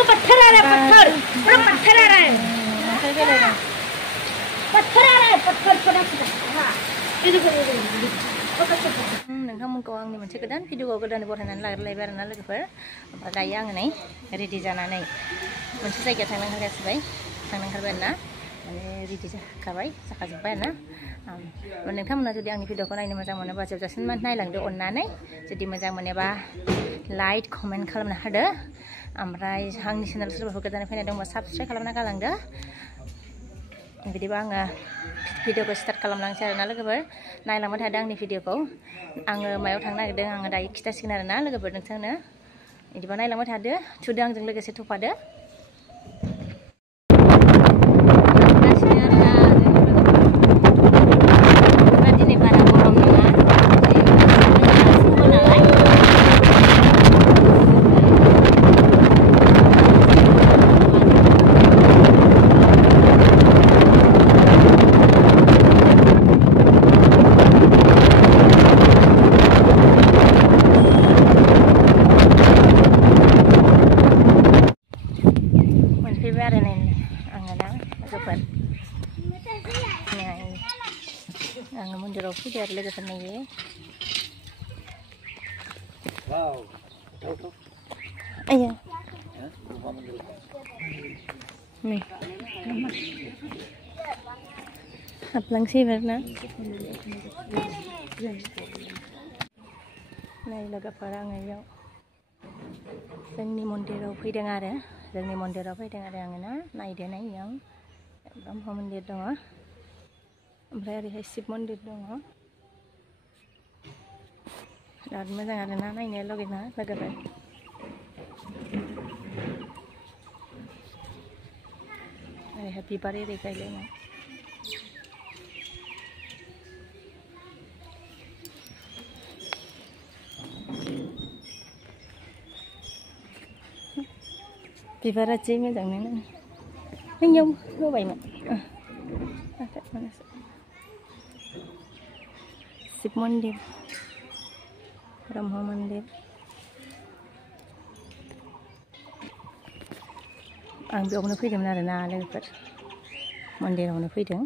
देखो पत्थर आ रहा है, पत्थर पूरा पत्थर आ रहा है, पत्थर आ रहा है, पत्थर छोटा छोटा। हाँ ये देखो नोंथांमोनखौ आंनि मोनसे गोदान भिडिअ गोदान बरायनानै लाग्रोलायबाय आरोना लोगोफोर। ओमफ्राय दायो आङो नै रेडि जानानै मोनसे जायगायाव थांनो ओंखारगासिबाय आरोना माने रेडि जाखाजोब्बाय आरोना। नोंथांमोना जुदि आंनि भिडिअखौ नायनो मोजां मोनोबा जोबजासिम नायलांदो अननानै। जुदि मोजां मोनोबा लाइक कमेन्ट खालामना होदो। ओमफ्राय आंनि चेनेल सोरबाफोर गोदानै फैनाय दंबा साबस्क्राइब खालामना गालांदो। बिदिबा आङो भिडिअखौ स्टार्ट खालामलांसै आरोना लोगोफोर। नायलांबाय थादो आंनि भिडिअखौ। आङो मायाव थांनो नागिरदों आङो दायो खिथासिगोन आरोना लोगोफोर नोंथांनो। बिदिबा नायलांबाय थादो, थुदो आंजों लोगोसे थफादो। आङो मन्दिराव फैदो आरो लोगोफोर नायो। आया नै हाबलांसै एबार ना। नाय लोगोफोर आङो इयाव जोंनि मन्दिराव फैदों आरो आङो ना। नायदो नाय इयाव ब्रह्म मन्दिर दङ। ओमफ्राय ओरैहाय शिब मन्दिर दङ। बिराद मोजां आरोना नायनो लुगैना लोगोफोर। ओरैहाय बिबार एरि गायलायनाय। बिबारा जि मोजांनो नोंनियाव होबायमोन। शिब मन्दिर, ब्रह्म मन्दिर। आं बेयावनो फैदोंमोन आरोना लोगोफोर, मन्दिरावनो फैदों।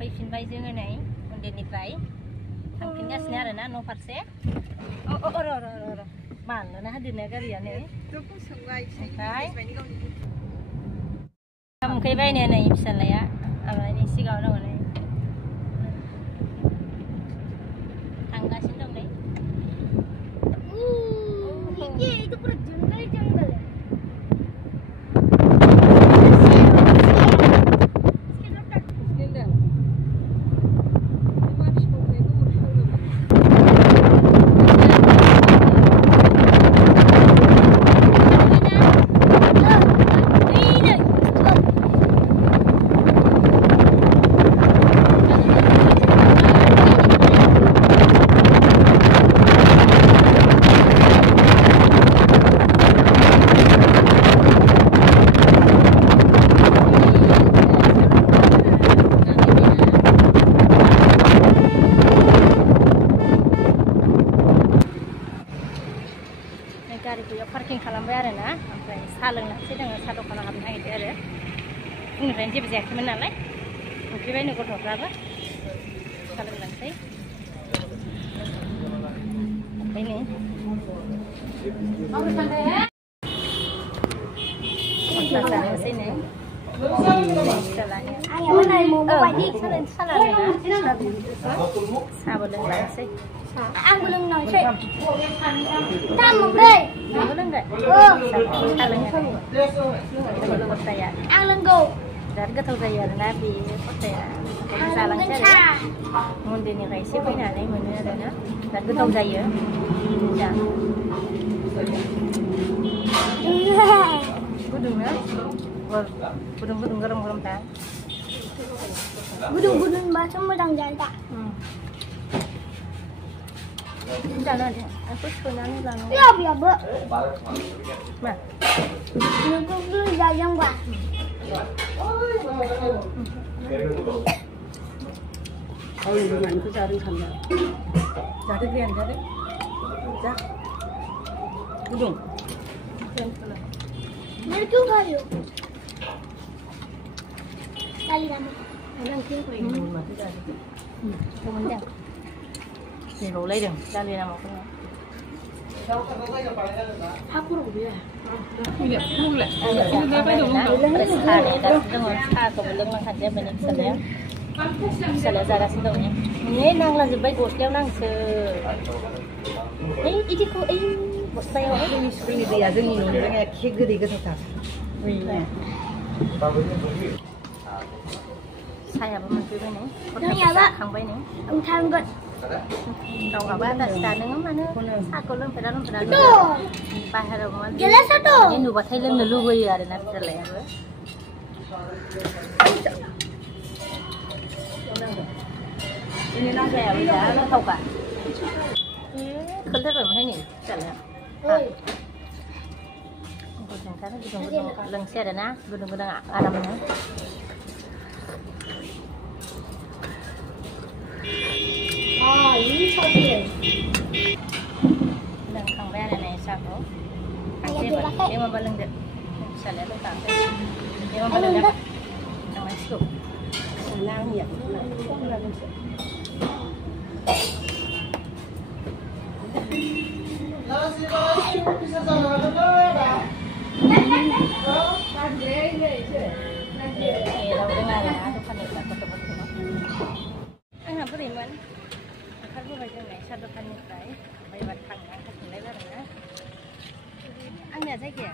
फैफिनबाय जोङो नै मन्दिरनिफ्राय थांफिनगासिनो आरोना न' फारसे। र' मानोना होदोनो गारियानो। ओमफ्राय ओंखाम उखैबायनो नै फिसालाया ओमफ्राय नै सिगाङाव दङ नै थांगासिनो दं नै। गारिखौ बेयाव पार्किं खालामबाय आरोना। ओमफ्राय साहा लोंलांसै जोङो, साहा दखानाव हाबनो नागिरदों आरो। फुंनिफ्रायनो जेबो जायाखैमोन नालाय उखैबायनो गथ'फ्राबो। साहा लोंलांसै। ओमफ्राय नै जानोसै नै फिसालानि साहाबो लोंलांसै। Ăn lưng nói chuyện. Tao một đây. Ăn lưng gù. Biराद गोथाव जायो आरोना बे खथाया। जालांसै आरो मन्दिरनिफ्राय एसे फैनानै मोनो आरोना। बिराद गोथाव जायो। गुदुं ना? गुदुं गरम गरमथार। Gudung-gudung bahasa modang janda. Jangan deh, aku sebenarnya jangan. Ya biar bu. Nah, Gudung jajang pak. Oh, dengan itu cari sana. Cari rian cari. Cak. Gudung. Mereka kali. Kali nama. Đang kia của mình mà cái này. không vấn đề. Thì rủ lấy đường, ra liền là một cái. Hapur dia. Iya, mulai. Sa ko belum nang hadya benik saya. Saya zara sidongnya. Ini nang lagi baik hotel nang se. Ini ko bos saya Ini sudah dia jadi ini dengan kiri ke sana. Ini. Saya bermaksud ini. Nanya pak. Kang bay nih. Ông tham gần. Đầu cả ba ta xả nướng mà nữa. Sa ko lưng phải ra Betul. Ba hari mà. Jelas satu. Ini nu batai lưng lu gue ya dan ada lah. Ini nang saya bisa nó thâu cả. Không thấy rồi mà thấy nhỉ? Chả lẽ. Gudung kan gudung leng saya ada na, gudung aram na. Ah, ini sapi. Leng kang bay này sao có? Ayah dia pakai. Dia mau baleng deh. Saya lihat tak. Dia mau baleng deh. Yang masuk. Lang nhiệt. Anh làm cái gì mà khách vừa vào trong này sao được ăn như vậy? Bây giờ thằng anh khách lấy ra rồi. Anh nhà thấy kìa.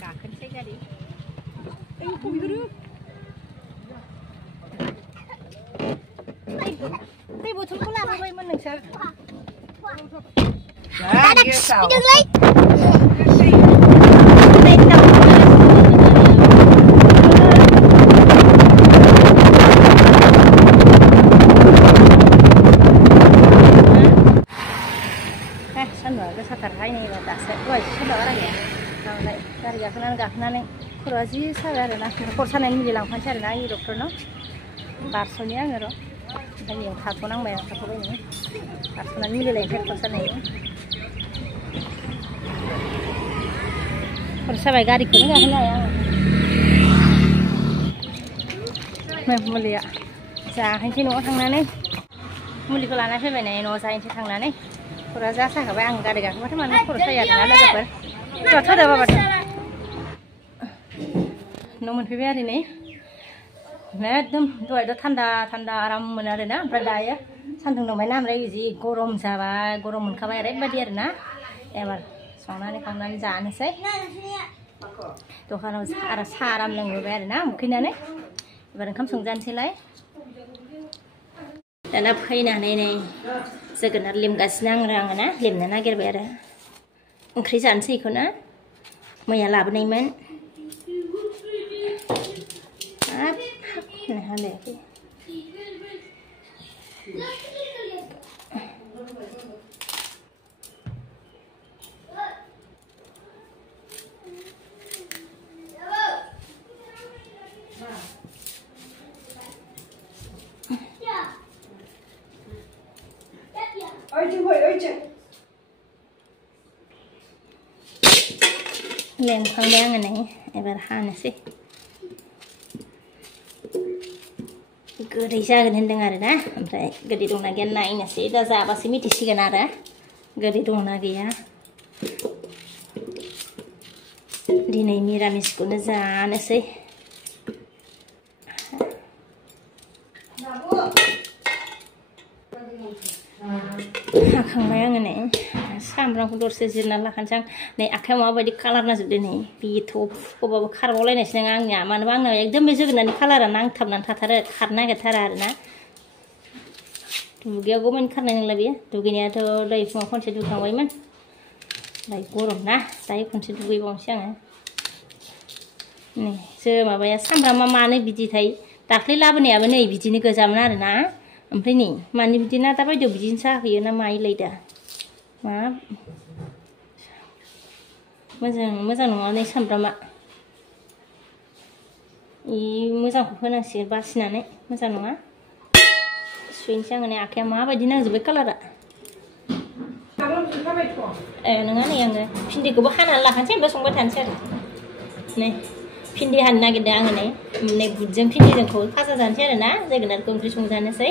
Cả khấn xe ra đi. Anh không được. Đây bộ chúng có làm vậy mà đừng sợ. Nah, dia tahu. Jangan lagi. Sanua ke satar hai nih bata se. Wah, sudah orang ya. Kalau naik dari gak nih. Kurasi saya ada kursan ini bilang pacar nih dokter no. Barsonya ngero. Dan yang satu nang bayar satu ini. Barsonan ini bilang kursan ini. Kursa baik gari kuning nggak kena ya. Nah, mulia. Jangan sih nuh thang nane. Mulia kalau anak saya benar nuh saya sih thang nane. Kurasa saya kabar anggar dega. Macam mana kurasa ya nana dapat. Jatuh dah bapak. Nomen februari ini. Nah, dua itu tanda aram mana na berdaya. Sandung nomor enam lagi sih gorom sahaja, gorom munkabai red badir na. Ebar, soalnya ni kang nani jangan sih. Tuh kalau ada saram yang berbeda na, mungkin ane. Barang kamu sungjan silai. Dan apa kainah ni segenar lim gasnang rang na, lim nana gerbera. Krisan sih kona, maya lab ni man. Nah, ada. Lên không đen này này, em vào hàng này sih. Gede saja kan dengar dah, sampai gede dong lagi naiknya sih. Dah saya pasti miti sih kan ada, gede dong lagi ya. Di naik miramis pun dah sana sih. Akang bayang ni, sambil aku sejenak lah kancang. Ni akang mau balik kalar nasi deh ni. Pitu, aku bawa kar boleh ni senangnya. Mana bang ni, ekdom besok ni kalar nang thap nang thara karna ke thara na. Tu dia gomen karna ni lebih. Tu gini atau lagi semua kon sedu kang man. Lagi kurang nah, tapi kon sedu bang siang. Ni, semua bayar sambil mama ni biji thai. दाख्लै लाबोनायाबो नै बिदिनो गोजामोन आरोना ओमफ्राय नै मानि बिदिनो दा बायदियाव बिदिनो जाहैयो ना मायोलाय दा मा मोजां नङा नै सामब्रामा मोजांखौ होनांसिगोन बासिनानै मोजां नङा सुहैनोसै आङो नै आखाइया माबायदि नांजोब्बाय कालारा नङा नै आङो भिन्दिखौबो हानानै लाखानोसै ओमफ्राय संबाय थानोसै आरो नै भिन्दि हानो नागिरदों आङो नै बुटजों भिन्दिजोंखौ फाजा जानोसै आरो ना जोगोनारखौ ओंख्रि संजानोसै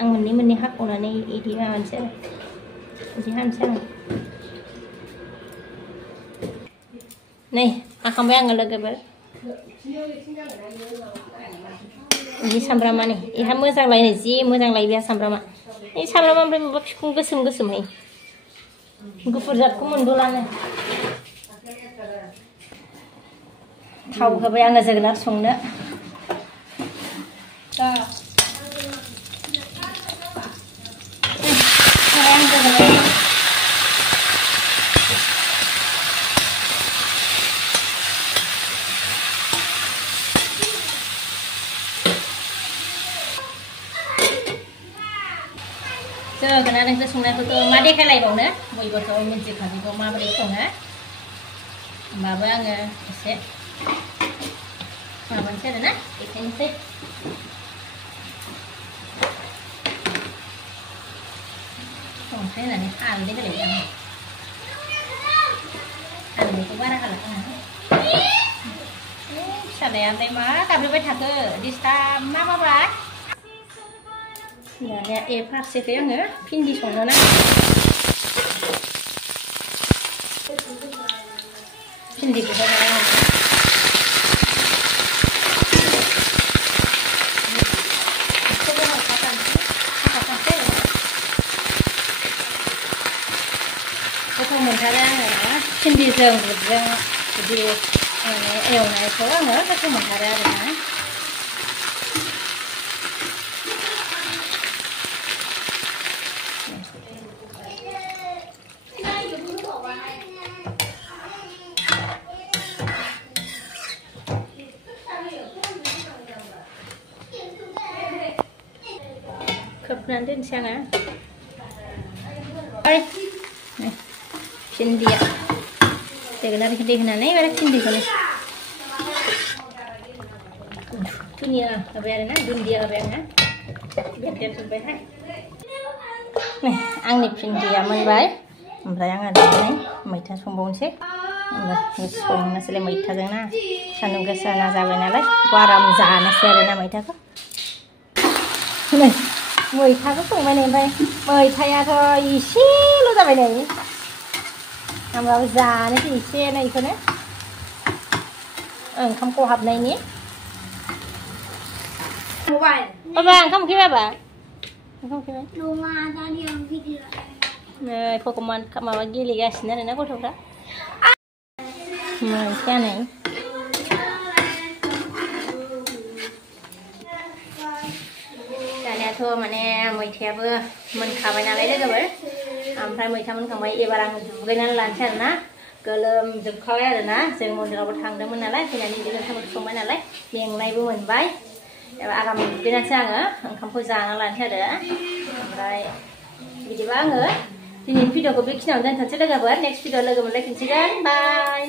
आं मोननै हाखावनानै इदि माबानोसै आरो इदि हानोसै आङो नै हाखांबाय आङो लोगोफोर ini sambrama nih, iha मोजां लायनो जि मोजां लायो बे सामब्रामा ini सामब्रामा ओमफ्राय माबा फिखुं गोसोम गोसोमहाय गुफुर जातखौ मोनदलानो थाव होबाय आङो जोगोनार संनो जोगोनार ओंख्रि संनायखौथ' मा देखायलायबावनो बयबोथ' मिन्थिखाजोबगौ माबोरै सङो होमबाबो आङो एसे माबानोसै आरोना देखायनोसै संख्रि होनानै हालदै होलायबाय आङो हालदैखौ बारा हाला आङो फिसालाया ओमफ्राय मा गाबज्रिबाय थाखो डिस्टार्ब मा माबा दानिया फारसेखै आङो भिन्दि संनो नागिरदों भिन्दिखौ होनानै आङो गोथाव मोनथारो आङो भिन्दिजों बुटजों बिदि एवनायखौ आङो गोथाव मोनथारो आरोना खोबनानै दोनसै आङो भिन्दिया जोगोनार भिन्दि होनानै आरो भिन्दिखौनो दुनिया होबाय आरोना दुन्दिया होबाय आङो बेरदेरजोब्बायहाय आंनि भिन्दिया मोनबाय ओमफ्राय आङो दायो मैथा संबावनोसै संनोसैलाय मैथाजों ना सान्दुं गोसा ना जाबाय नालाय आराम जानोसै आरोना मैथाखौ मैथाखौ संबाय नै ओमफ्राय मैथायाथ' एसेल' जाबाय नै होमबाबो जानोसै एसे बेखौनो ओंखाम खहाबनायनि बाबा ओंखाम उखैबाय बाबा ओंखाम उखैबाय नै फकमान माबा गेलेगासिनो आरोना गथ'फ्रा मैथाया नै दानियाथ' माने मैथायाबो मोनखाबाय नालाय लोगोफोर ओमफ्राय मैथा मोनखांबाय एबार आं दुगैनानै लानोसै आरोना गोलोमजोबखाबाय आरोना जों मन्दिरावबो थांदोंमोन नालाय फैनानै बिदिनो ओंखाम संबाय नालाय मेंनायबो मोनबाय आराम दुगैनानैसो आङो ओंखामखौ जाना लानोसै आरो ओमफ्राय बिदिबा आङो दिनैनि भिडिअखौ बेखिनियावनो दोनथ'नोसै लोगोफोर नेक्स्ट भिडिअ लोगो मोनलायफिनसिगोन बाय